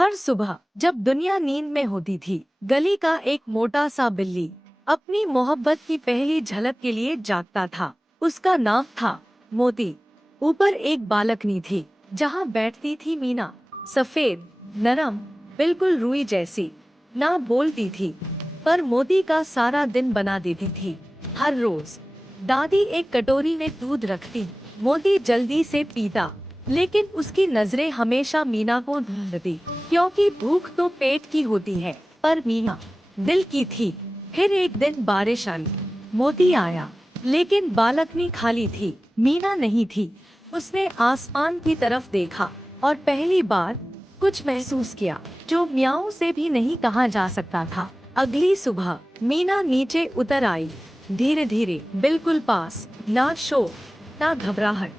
हर सुबह जब दुनिया नींद में होती थी, गली का एक मोटा सा बिल्ली अपनी मोहब्बत की पहली झलक के लिए जागता था। उसका नाम था मोती। ऊपर एक बालकनी थी जहाँ बैठती थी मीना, सफेद, नरम, बिल्कुल रुई जैसी। ना बोलती थी, पर मोती का सारा दिन बना देती थी। हर रोज दादी एक कटोरी में दूध रखती, मोती जल्दी से पीता, लेकिन उसकी नजरें हमेशा मीना को ढूंढती, क्योंकि भूख तो पेट की होती है, पर मीना दिल की थी। फिर एक दिन बारिश आई, मोती आया, लेकिन बालकनी खाली थी, मीना नहीं थी। उसने आसमान की तरफ देखा और पहली बार कुछ महसूस किया जो म्याऊं से भी नहीं कहा जा सकता था। अगली सुबह मीना नीचे उतर आई, धीरे धीरे, बिल्कुल पास, ना शोर, ना घबराहट,